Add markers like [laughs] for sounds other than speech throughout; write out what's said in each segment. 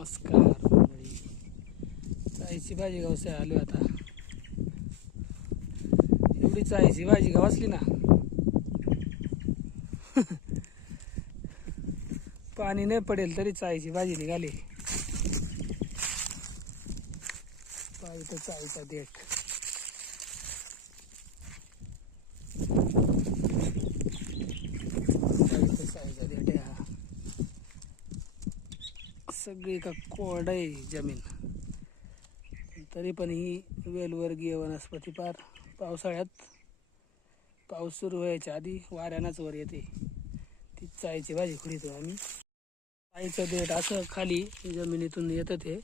नमस्कार चायची भाजी गावसे आलो आता. एवढी चायची भाजी गावसली ना. [laughs] पाणी नाही पडेल तरी चायची भाजी निघाली. पाहिजे चायचा देठ पाहिजे चायचा देठ आहे हा सगळी का कोरड आहे जमीन. तरी पण ही वेलवर्गीय वनस्पती पार पावसाळ्यात पाऊस सुरू व्हायच्या आधी वाऱ्यानंच वर येते. ती चायची भाजी खुडीतो आम्ही. चायचं देठ असं खाली जमिनीतून येतं ते.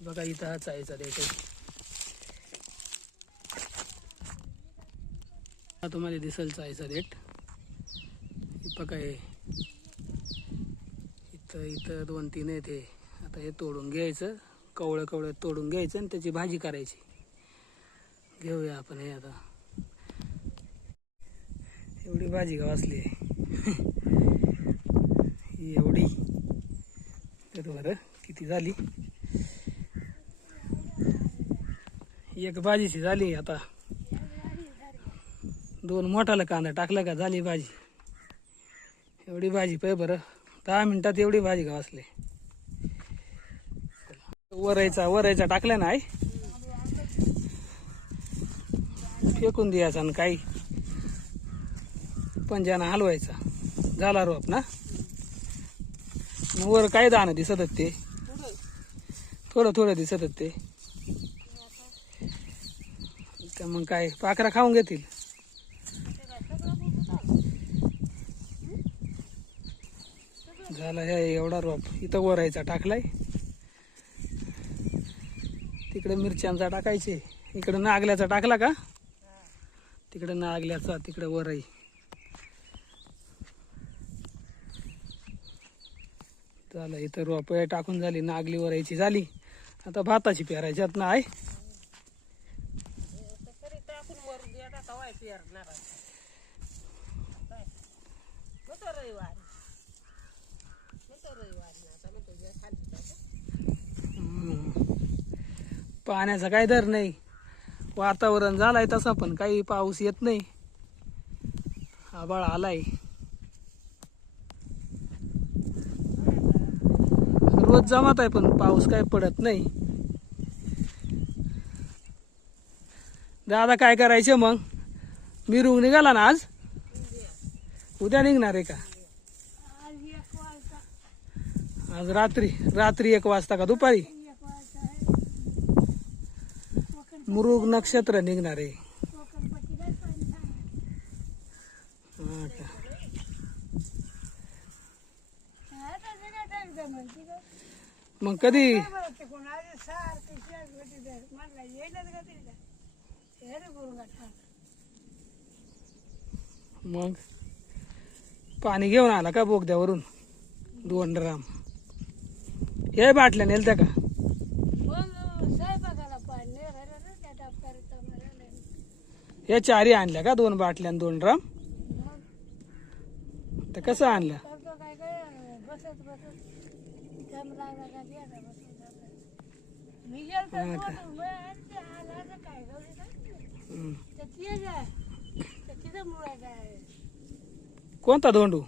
बघा इथं हा चायचा देठ आहे. हा तुम्हाला दिसेल चायचा देठ. बघा हे. तर इथं दोन तीन आहे ते. आता हे तोडून घ्यायचं. कवळं कवळं तोडून घ्यायचं आणि त्याची भाजी करायची. घेऊया आपण हे आता. एवढी भाजी का वाचली? आहे एवढी. तर बरं किती झाली? एक भाजीची झाली आता. दोन मोठाला कांदा टाकला का झाली भाजी? एवढी भाजी पाय बरं. दहा मिनिटात एवढी भाजी गावसले वरायचा वरायचा टाकला ना आई. फेकून द्यायचा आणि काही. पंजाना हलवायचा. झाला रोप ना. मग वर काय दाणं दिसत ते? थोडं थोडं दिसत ते. तर मग काय पाखरा खाऊन घेतील. झाला हे एवढा रोप. इथं वरायचा टाकलाय. तिकडे मिरच्यांचा टाकायचे. इकडे नागल्याचा टाकला का? तिकडे नागल्याचा तिकडे वराई. झालं इथं रोप टाकून झाली नागली वरायची झाली. आता भाताची पेरायची ना आहे टाकून वर गेला तवाय पेरणार आहे. काय? होतं रविवारी होतं रविवारी आता म्हणतो जे खाली टाकू. हम्म. पाण्याचा काय दर नाही. वातावरण झालाय तसा पण काही पाऊस येत नाही. आबाळ आलाय. रोज जमात आहे पण पाऊस काय पडत नाही. दादा काय करायचे मग? मिरवून निघाला ना आज? उद्या निघणार आहे का? आज रात्री रात्री एक वाजता का दुपारी? मुरुग नक्षत्र निघणार आहे. मग कधी? मग? पाणी घेऊन आला का बोगद्यावरून? दोन ड्राम हे बाटल्या नेलत्या का? या चारी आणल्या का दोन बाटल्या आणि दोन ड्रम? तर कसं आणलं? कोणता धोंडू?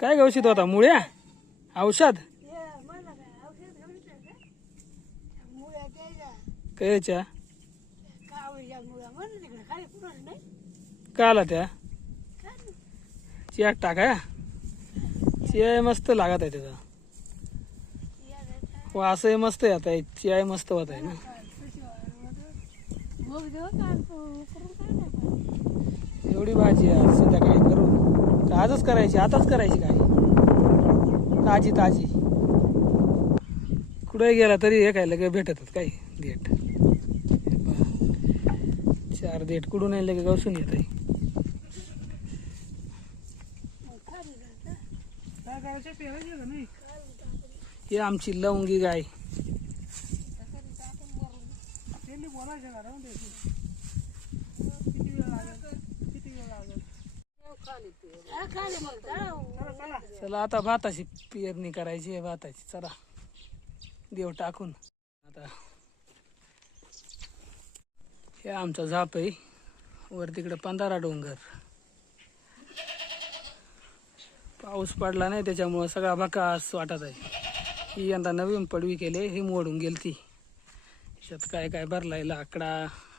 काय गवशीत होता? मुळ्या? औषध? कयच्या का आला त्या? चिया टाका चिया मस्त लागत आहे त्याचा. वासही मस्त आहे आता चिया मस्त होत आहे ना. एवढी भाजी आहे आज संध्याकाळी करू का आजच करायची? आताच करायची काय ताजी ताजी. कुठे गेला तरी हे काय लगे भेटतात काही. भेट. देठ कुठून लगे गवसून येत आहे ही आमची लवंगी गाय. चला आता भाताची पेरणी करायची आहे भाताची. चला देव टाकून. आता हे आमचा झाप आहे. वर तिकडे पंधरा डोंगर. पाऊस पडला नाही त्याच्यामुळं सगळा भकास वाटत आहे. ही यंदा नवीन पडवी केले ही मोडून गेलती. त्याच्यात काय काय भरलाय लाकडा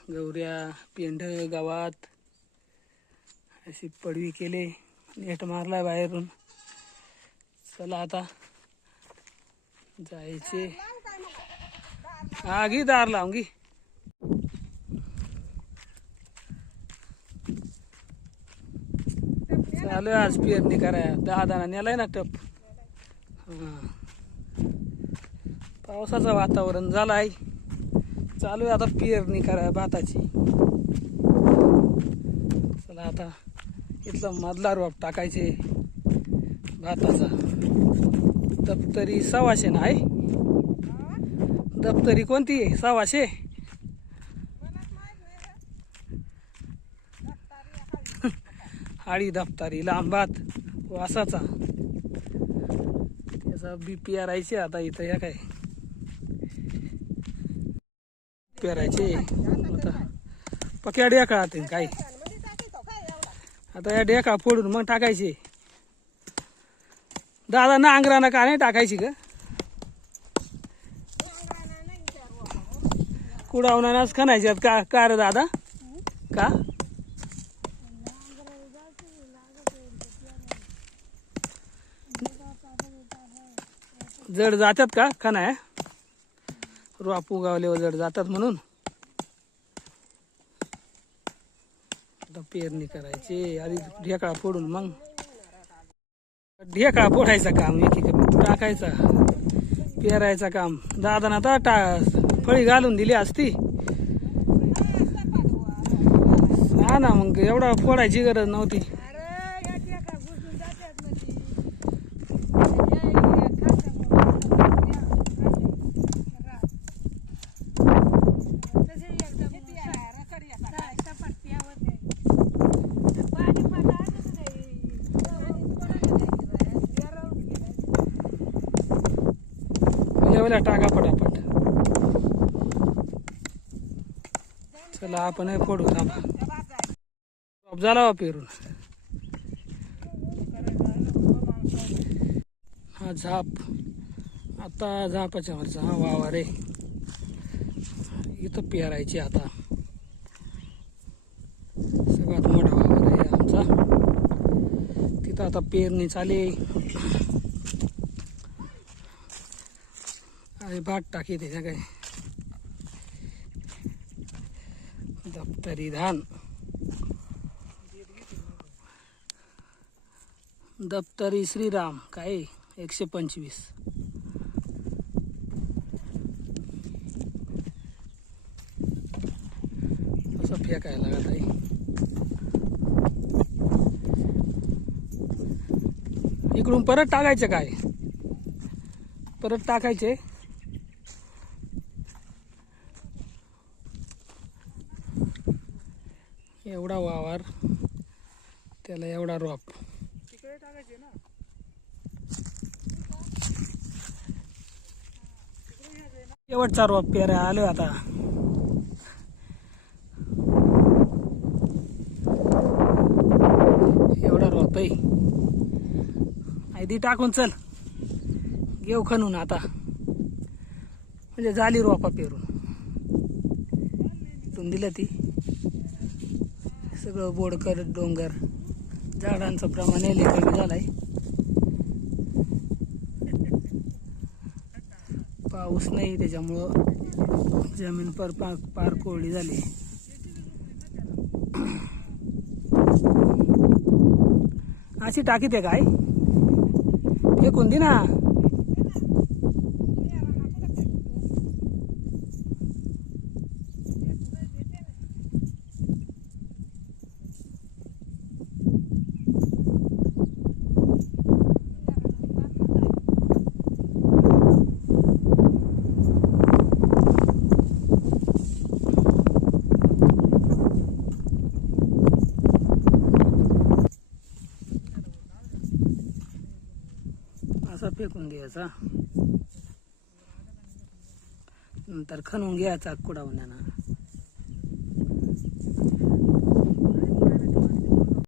गौऱ्या पेंढ गावात. अशी पडवी केले नेट मारलाय बाहेरून. चला आता जायचे. हा घे दार लावून घे. चालू आहे आज पेरणी कराय दहा दाना नेलाय ना टप. पावसाचं वातावरण झालं आहे चालू आहे आता पेरणी कराय भाताची. चला आता इथलं मधला रोप टाकायचे. भाताचा. दप्तरी सव्वाशे ना आहे? दप्तरी कोणती आहे? सव्वाशे? आळी दप्तरी लांबात वासाचा. त्याचा बी पेरायचे आता इथं या काय? पेरायचे आता पक्या डेका काय? आता या डेका फोडून मग टाकायचे. दादा ना अंगराना का नाही टाकायची का कुडावणानाच खणायच्यात का? का रे दादा? का? जड जातात का? खणाय रोप उगावल्यावर जड जातात म्हणून. आता पेरणी करायची. आधी ढेकळा फोडून मग. ढेकळा फोडायचा काम एक टाकायचा. पेरायचं काम. दादाना आता टा फळी घालून दिली असती. हा ना मग एवढा फोडायची गरज नव्हती. लेवला टाका पटापट. चला आपण फोडू थांबा. रोप झाला बा पेरून. हा झाप. आता झापाच्या वरचा हा वावा रे इथं पेरायची आता. सगळ्यात मोठा वावर आहे आमचा. तिथं आता पेरणी चाली आणि भात टाकी त्याच्या काय दप्तरी धान. दप्तरी श्रीराम काय? एकशे पंचवीस. असं फेकायला लागत आहे इकडून परत टाकायचं काय? परत टाकायचे? एवढा वावर त्याला एवढा रोप. शेवटचा रोप पेरा आलो आता. एवढा रोप आहे. आधी टाकून चल. घेऊ खणून आता. म्हणजे झाली रोपा पेरून. इथून दिलं ती. सगळं बोडकर डोंगर. झाडांचं प्रमाण एले कमी झालंय. पाऊस नाही त्याच्यामुळं जमीन पर पार पार कोरडी झाली. अशी टाकीत आहे काय? फेकून दे ना. फेकून द्यायचा नंतर खणून घ्यायचा कुडावण्यानं